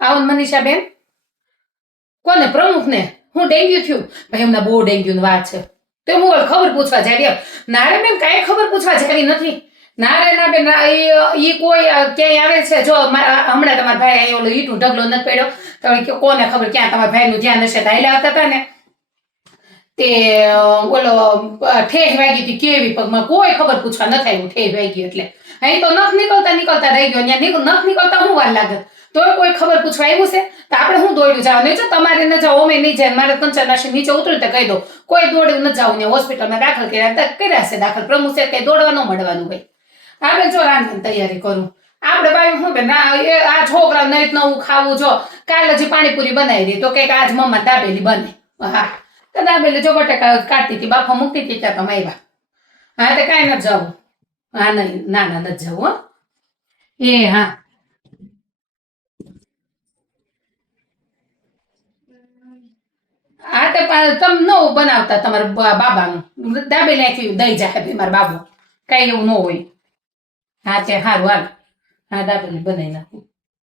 આવો ને મનીષાબેન. કોને? પ્રમુખને. હું ડેન્ગ્યુ થયું? ભાઈ એમના બહુ ડેન્ગ્યુની વાત છે. તો હું ખબર પૂછવા જાવી એમ. ના રે બેન, કાંઈ ખબર પૂછવા જાવી નથી. ના રે ના બેન, ઈ કોઈ ક્યાંય આવે છે? જો હમણાં તમારા ભાઈ ઓલો ઈટું ઢગલો નથી પડ્યો તો કોને ખબર ક્યાં તમારા ભાઈનું ધ્યાન હશે. હાઈલા આવતા હતા ને તે ઓલો ઠેહ વાગી હતી કેવી પગમાં, કોઈ ખબર પૂછવા નથી આવ્યું. ઠેહ વાગી એટલે અહીં તો નખ નીકળતા રહી ગયો. ત્યાં નખ નીકળતા શું વાર લાગે? તો કોઈ ખબર પૂછવા આવ્યું છે? તો આપણે શું દોડ્યું જવાનું છે? તમારે ન જાવ, અમે નહીં જાય. મારે કંચનાશી નીચે ઉતર્યું તો કહી દો, કોઈ દોડ્યું ન જવું ને હોસ્પિટલમાં દાખલ કર્યા છે દાખલ. પ્રમુખ છે કઈ દોડવા ન મળવાનું ભાઈ. આપણે જો રાંધવાની તૈયારી કરું. આપણે ભાઈ શું બેન, આ છોકરા નરીત નવું ખાવું. જો કાલે હજી પાણીપુરી બનાવી દઈ તો કઈક આજ મમ્મા દાબેલી બને. હા, તો દાબેલી જો બટાકા કાઢતી હતી, બાફા મૂકતી હતી ત્યાં તમે આવ્યા. હા, તો કાંઈ નથી જવું. હા નહીં, ના ના નથી જવું. હો એ હા. હા, તો તમે ન બનાવતા તમારા બાબાનું દાબેલી નાખી દઈ જાય મારા બાબુ. કઈ એવું ન હોય. હા તે સારું હાલ. હા, દાબેલી બનાવી નાખું.